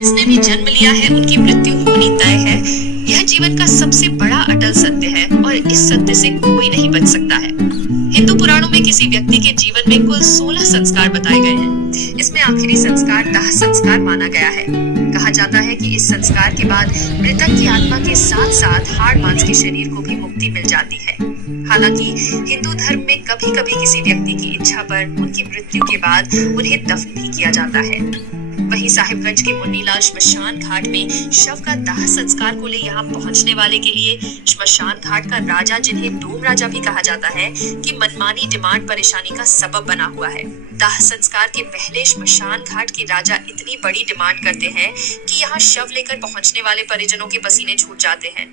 जिसने भी जन्म लिया है उनकी मृत्यु होनी तय है। यह जीवन का सबसे बड़ा अटल सत्य है और इस सत्य से कोई नहीं बच सकता है। हिंदू पुराणों में किसी व्यक्ति के जीवन में कुल 16 संस्कार बताए गए हैं। इसमें आखिरी संस्कार दाह संस्कार माना गया है। कहा जाता है कि इस संस्कार के बाद मृतक की आत्मा के साथ साथ हाड़ मांस के शरीर को भी मुक्ति मिल जाती है। हालांकि हिंदू धर्म में कभी कभी किसी व्यक्ति की इच्छा पर उनकी मृत्यु के बाद उन्हें दफन भी किया जाता है। वहीं साहिबगंज के मुन्नीलाल श्मशान घाट में शव का दाह संस्कार को ले यहाँ पहुँचने वाले के लिए श्मशान घाट का राजा, जिन्हें डोम राजा भी कहा जाता है, की मनमानी डिमांड परेशानी का सबब बना हुआ है। दाह संस्कार के पहले श्मशान घाट के राजा इतनी बड़ी डिमांड करते हैं कि यहाँ शव लेकर पहुँचने वाले परिजनों के पसीने छूट जाते हैं।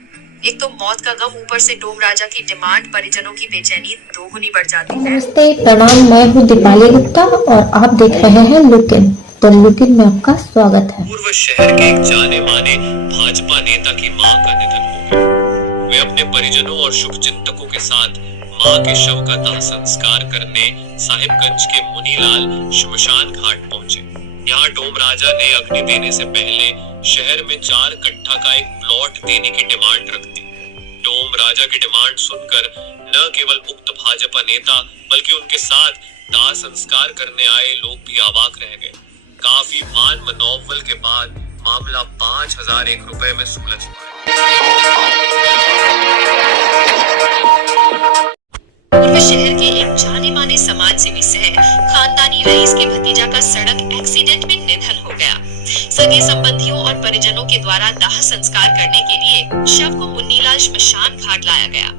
एक तो मौत का गम, ऊपर से डोम राजा की डिमांड, परिजनों की बेचैनी दोगुनी बढ़ जाती है। नमस्ते, प्रणाम। मैं हूँ दीपाली गुप्ता और आप देख रहे हैं लुकिन। तो लुकिन में आपका स्वागत है। पूर्व शहर के एक जाने माने भाजपा नेता की मां का निधन हो गया। वे अपने परिजनों और शुभचिंतकों के साथ मां के शव का दाह संस्कार करने साहिबगंज के मुनीलाल श्मशान घाट पहुंचे। यहाँ डोम राजा ने अग्नि देने से पहले शहर में 4 कट्ठा का एक प्लॉट देने की डिमांड रख दी। डोम राजा की डिमांड सुनकर न केवल उक्त भाजपा नेता बल्कि उनके साथ दाह संस्कार करने आए लोग भी अवाक रह गए। काफी मान मनौवल के बाद मामला 5001 रुपए में सुलझ हुआ। पूर्व शहर के एक जाने माने समाज सेवी से खानदानी रईस के भतीजा का सड़क एक्सीडेंट में निधन हो गया। सगे संबंधियों और परिजनों के द्वारा दाह संस्कार करने के लिए शव को मुन्नीलाल श्मशान घाट लाया गया।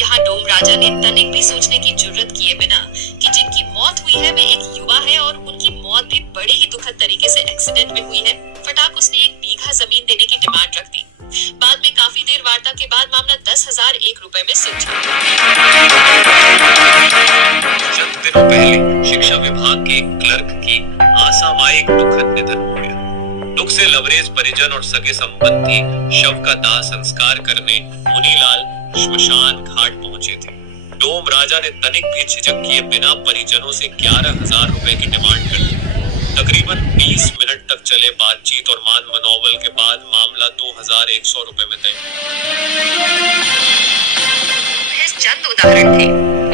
यहाँ डोम राजा ने तनिक भी सोचने की जुर्रत किए बिना कि जिनकी मौत हुई है वे एक युवा है और उनकी मौत भी बड़े ही दुखद तरीके से एक्सीडेंट में हुई है, फटाक उसने 1 बीघा जमीन देने की डिमांड रख दी। बाद में काफी देर वार्ता के बाद मामला 10,001 रुपए में सुलझा। चंद दिनों पहले शिक्षा विभाग के एक क्लर्क की असामयिक दुखद निधन हो गया। दुख से लबरेज परिजन और सगे संबंधी शव का दाह संस्कार करने मुनीलाल श्मशान घाट पहुंचे थे। डोम राजा ने तनिक भी झिझक किए बिना परिजनों से 11,000 रुपए की डिमांड कर दी। तकरीबन 20 मिनट तक चले बातचीत और मान मनौवल के बाद मामला 2,100 रुपए में तय। चंद उदाहरण थे,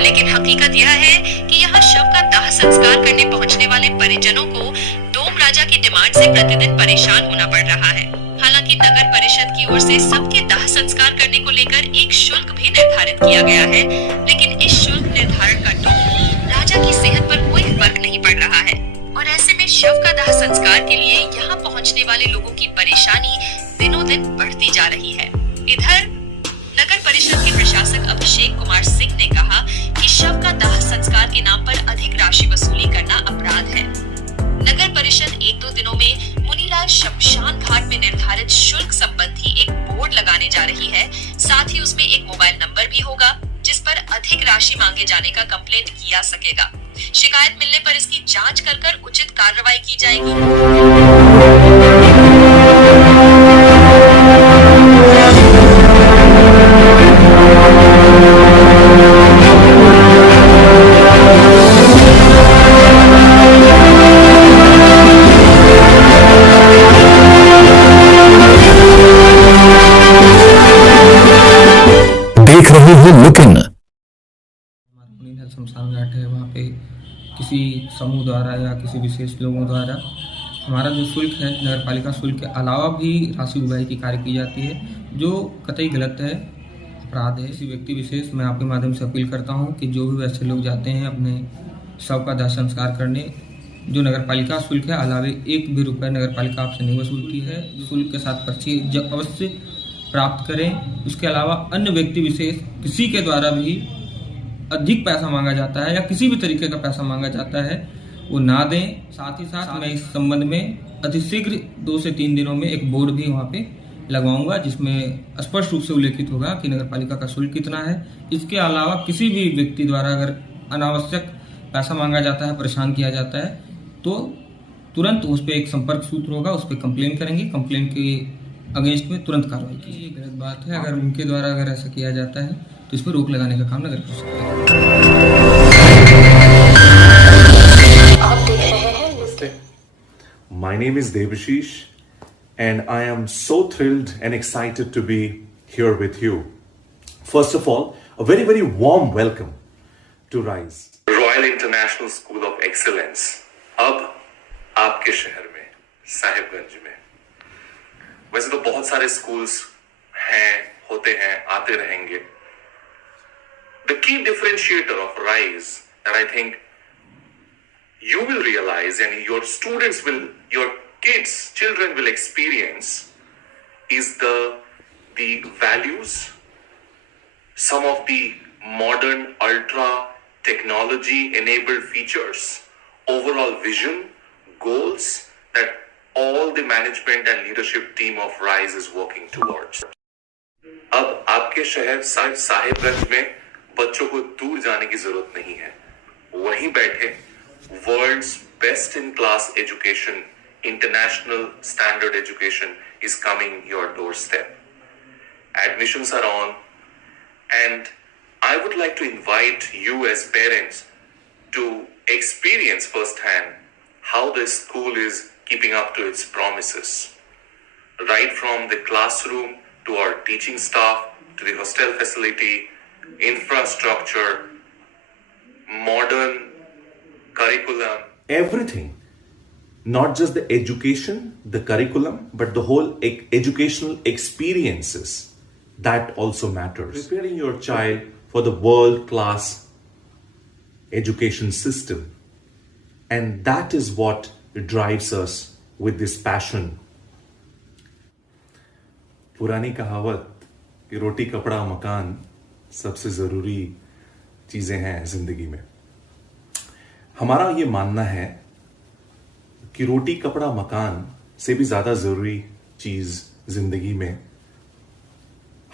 लेकिन हकीकत यह है कि यहाँ शव का दाह संस्कार करने पहुँचने वाले परिजनों को डोम राजा की डिमांड से प्रतिदिन परेशान होना पड़ रहा है। हालांकि नगर परिषद की ओर से सबके दाह संस्कार करने को लेकर एक शुल्क भी निर्धारित किया गया है, लेकिन इस शुल्क निर्धारण का डोम राजा की सेहत पर कोई फर्क नहीं पड़ रहा है और ऐसे में शव का दाह संस्कार के लिए यहाँ पहुँचने वाले लोगों की परेशानी दिनों दिन बढ़ती जा रही है। इधर नगर परिषद के प्रशासक अभिषेक कुमार सिंह ने कहा कि शव का दाह संस्कार के नाम पर अधिक राशि वसूली करना अपराध है। नगर परिषद 1-2 दिनों में मुनीलाल श्मशान घाट में निर्धारित शुल्क संबंधी एक बोर्ड लगाने जा रही है। साथ ही उसमें एक मोबाइल नंबर भी होगा जिस पर अधिक राशि मांगे जाने का कंप्लेंट किया सकेगा। शिकायत मिलने पर इसकी जांच कर उचित कार्रवाई की जाएगी। देख रहे हैं लुकिन। मुनीलाल शमशान घाट है, वहाँ पे किसी समूह द्वारा या किसी विशेष लोगों द्वारा हमारा जो शुल्क है, नगर पालिका शुल्क के अलावा भी राशि उगाही की कार्य की जाती है, जो कतई गलत है, अपराध है। किसी व्यक्ति विशेष मैं आपके माध्यम से अपील करता हूँ कि जो भी वैसे लोग जाते हैं अपने शव का दाह संस्कार करने, जो नगर पालिका शुल्क है अलावे 1 भी रुपये नगर पालिका आपसे नहीं वसूलती है। शुल्क के साथ पर्ची अवश्य प्राप्त करें। उसके अलावा अन्य व्यक्ति विशेष किसी के द्वारा भी अधिक पैसा मांगा जाता है या किसी भी तरीके का पैसा मांगा जाता है वो ना दें। साथ ही साथ मैं इस संबंध में अतिशीघ्र 2 से 3 दिनों में एक बोर्ड भी वहाँ पे लगवाऊंगा जिसमें स्पष्ट रूप से उल्लेखित होगा कि नगर पालिका का शुल्क कितना है। इसके अलावा किसी भी व्यक्ति द्वारा अगर अनावश्यक पैसा मांगा जाता है, परेशान किया जाता है, तो तुरंत उस पर एक संपर्क सूत्र होगा, उस पर कंप्लेन करेंगे। कंप्लेन के अगेंस्ट में तुरंत कार्रवाई की। ये गलत बात है। अगर उनके द्वारा अगर ऐसा किया जाता है तो इस पर रोक लगाने का काम नगर परिषद आप देख रहे हैं। My name is Devashish and I am so thrilled and excited to be here with you. First of all, a very, very warm welcome to RISE, Royal International School of Excellence. अब आपके शहर में, साहिबगंज में. वैसे तो बहुत सारे schools हैं, होते हैं, आते रहेंगे. The key differentiator of RISE that I think you will realize and your students will, your kids, children will experience is the values, some of the modern ultra technology enabled features, overall vision, goals that all the management and leadership team of RISE is working towards. अब आपके शहर साहिबगंज में बच्चों को दूर जाने की जरूरत नहीं है. वहीं बैठे world's best in class education, international standard education is coming your doorstep. Admissions are on, and I would like to invite you as parents to experience firsthand how the school is keeping up to its promises. Right from the classroom to our teaching staff to the hostel facility, infrastructure, modern curriculum, everything. Not just the education, the curriculum, but the whole educational experiences. That also matters. Preparing your child for the world-class education system. And that is what drives us with this passion. पुरानी कहावत कि रोटी कपड़ा मकान सबसे ज़रूरी चीज़ें हैं ज़िंदगी में. हमारा ये मानना है कि रोटी कपड़ा मकान से भी ज़्यादा ज़रूरी चीज़ ज़िंदगी में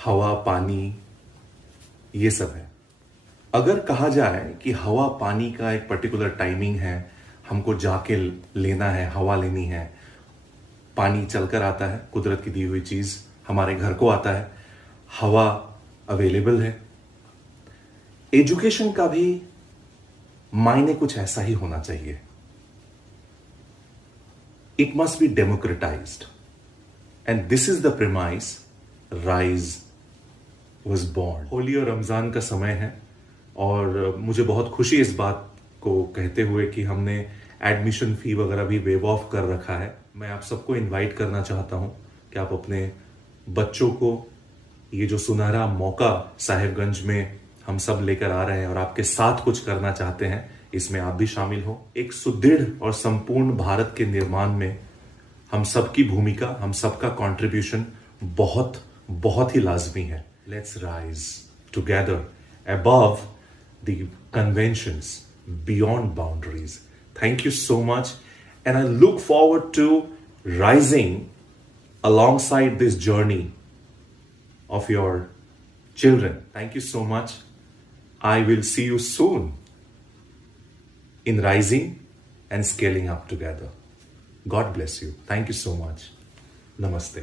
हवा पानी ये सब है. अगर कहा जाए कि हवा पानी का एक पर्टिकुलर टाइमिंग है, हमको जाके लेना है, हवा लेनी है, पानी चलकर आता है, कुदरत की दी हुई चीज़ हमारे घर को आता है, हवा अवेलेबल है. एजुकेशन का भी मायने कुछ ऐसा ही होना चाहिए. It must be democratised, and this is the premise rise was born. Holi और रमजान का समय है और मुझे बहुत खुशी इस बात को कहते हुए कि हमने एडमिशन फी वगैरह भी वेव ऑफ कर रखा है. मैं आप सबको इनवाइट करना चाहता हूं कि आप अपने बच्चों को ये जो सुनहरा मौका साहिबगंज में हम सब लेकर आ रहे हैं और आपके साथ कुछ करना चाहते हैं, इसमें आप भी शामिल हो. एक सुदृढ़ और संपूर्ण भारत के निर्माण में हम सबकी भूमिका, हम सबका कंट्रीब्यूशन बहुत बहुत ही लाजमी है. Let's rise together above the conventions, beyond boundaries. Thank you so much, and I look forward to rising alongside this journey of your children. Thank you so much. I will see you soon in rising and scaling up together. God bless you. Thank you so much. Namaste.